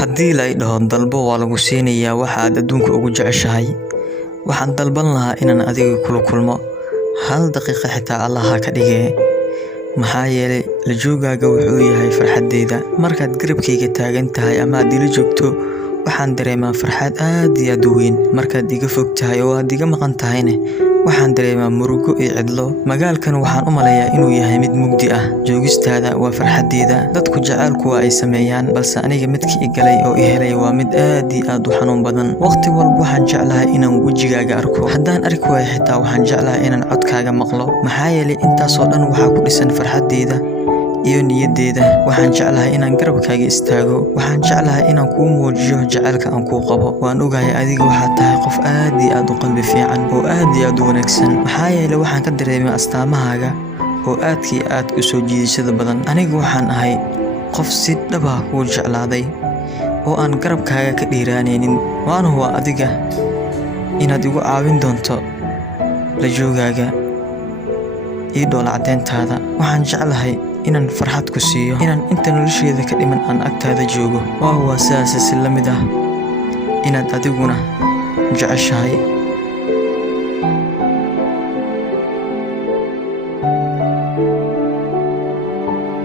haddii la idhaho dalbo waa lagu siinayaa waxa aad adduunka ugu jeceshahay, waxaan dalban lahaa inaan adiga kula kulmo 1 daqiiqo xitaa Allah ha ka dhigee. maxaa yeelay la joogaaga wuxuu yahay farxadeyda. markaad garabkayga taagan tahay ama aad ila joogto waxaan dareemaa farxad aad iyo aad u weyn. markaad iga fog tahay oo aad iga maqan tahayna waxaan dareemaa murugo iyo cidlo. magaalkan waxaan u maleeyaa inuu yahay mid mugdi ah. joogistaada waa farxadeyda. dadku jacaylku waa ay sameeyaan, balse aniga midkii galay oo i helay waa mid aad iyo aad u xanuun badan. waqti walba waxaan jeclahay inaan wejigaaga arko. haddaan arki waayo xitaa waxaan jeclahay inaan codkaaga maqlo. maxaa yeelay intaasoo dhan waxaa ku dhisan farxadeyda iyo niyadeeda. waxaan jeclahay inaan garabkaaga istaago. waxaan jeclahay inaan kuu muujiyo jacaylka aan kuu qabo. waan ogahay adiga waxaad tahay qof aad iyo aad u qalbi fiican oo aad iyo aad u wanaagsan. maxaa yeelay waxaan ka dareemay astaamahaaga oo aadkii aad u soo jiidashada badan. anigu waxaan ahay qof si dhab ah kuu jeclaaday oo aan garabkaaga ka dhiiraanaynin. waana waa adiga inaad igu caawin doonto la joogaaga iyo dhoola cadeyntaada. waxaan jeclahay inaan farxad ku siiyo, inaan inta nolosheeda ka dhiman aan agtaada joogo. waa sidaas si la mid ah inaad adiguna jeceshahay.